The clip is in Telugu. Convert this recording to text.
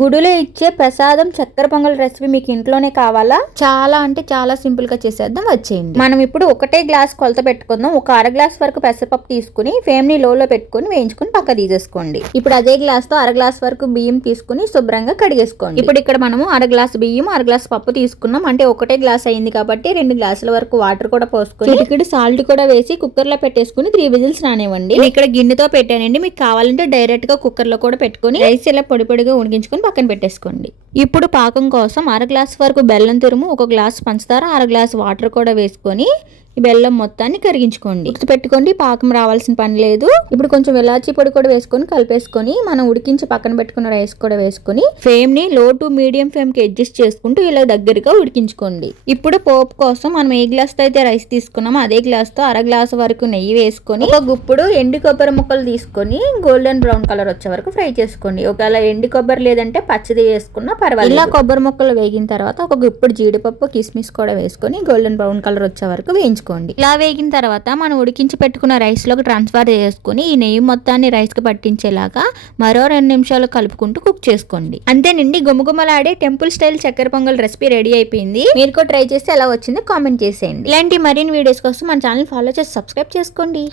గుడిలో ఇచ్చే ప్రసాదం చక్కెర పొంగల్ రెసిపీ మీకు ఇంట్లోనే కావాలా? చాలా అంటే చాలా సింపుల్ గా చేసేద్దాం, వచ్చేయండి. మనం ఇప్పుడు ఒకటే గ్లాస్ కొలత పెట్టుకుందాం. ఒక అర గ్లాస్ వరకు పెసరపప్పు తీసుకుని ఫ్లేమ్ ని లోలో పెట్టుకుని వేయించుకుని పక్క తీసేసుకోండి. ఇప్పుడు అదే గ్లాస్ తో అర గ్లాస్ వరకు బియ్యం తీసుకుని శుభ్రంగా కడిగేసుకోండి. ఇప్పుడు ఇక్కడ మనము అర గ్లాస్ బియ్యం అర గ్లాస్ పప్పు తీసుకున్నాం. అంటే ఒకటే గ్లాస్ అయింది కాబట్టి 2 గ్లాసుల వరకు వాటర్ కూడా పోసుకొని ఇక్కడ సాల్ట్ కూడా వేసి కుక్కర్ లో పెట్టేసుకుని 3 విజిల్స్ రానివ్వండి. ఇక్కడ గిన్నెతో పెట్టానండి, మీకు కావాలంటే డైరెక్ట్ గా కుక్కర్ లో కూడా పెట్టుకుని రైస్ ఇలా పొడి పొడిగా ఉడికించుకుని పక్కన పెట్టేసుకోండి. ఇప్పుడు పాకం కోసం అర గ్లాస్ వరకు బెల్లం తురుము, 1 గ్లాస్ పంచదార, అర గ్లాస్ వాటర్ కూడా వేసుకొని ఈ బెల్లం మొత్తాన్ని కరిగించుకోండి. పెట్టుకోండి, పాకం రావాల్సిన పని లేదు. ఇప్పుడు కొంచెం ఇలాచీ పొడి కూడా వేసుకొని కలిపేసుకొని మనం ఉడికించి పక్కన పెట్టుకున్న రైస్ కూడా వేసుకొని ఫ్లేమ్ ని లో టు మీడియం ఫ్లేమ్ కి అడ్జస్ట్ చేసుకుంటూ ఇలా దగ్గరగా ఉడికించుకోండి. ఇప్పుడు పోపు కోసం మనం ఏ గ్లాస్ తో అయితే రైస్ తీసుకున్నామో అదే గ్లాస్ తో అర గ్లాస్ వరకు నెయ్యి వేసుకొని ఒక గుప్పుడు ఎండు కొబ్బరి ముక్కలు తీసుకొని గోల్డెన్ బ్రౌన్ కలర్ వచ్చే వరకు ఫ్రై చేసుకోండి. ఒకవేళ ఎండు కొబ్బరి లేదంటే పచ్చిది వేసుకున్నా పర్వాలేదు. ఇలా కొబ్బరి ముక్కలు వేగిన తర్వాత ఒక గుప్పుడు జీడిపప్పు కిస్మిస్ కూడా వేసుకొని గోల్డెన్ బ్రౌన్ కలర్ వచ్చే వరకు వేయించుకోండి. ఇలా వేగిన తర్వాత మనం ఉడికించి పెట్టుకున్న రైస్ లోకి ట్రాన్స్ఫర్ చేసుకుని ఈ నెయ్యి మొత్తాన్ని రైస్ కి పట్టించేలాగా మరో 2 నిమిషాలు కలుపుకుంటూ కుక్ చేసుకోండి. అంతేనండి, గుమగుమలాడే టెంపుల్ స్టైల్ చక్కెర పొంగల్ రెసిపీ రెడీ అయిపోయింది. మీరు కూడా ట్రై చేస్తే ఎలా వచ్చిందో కామెంట్ చేసేయండి. ఇలాంటి మరిన్ని వీడియోస్ కోసం మన ఛానల్ ఫాలో చేసి సబ్స్క్రైబ్ చేసుకోండి.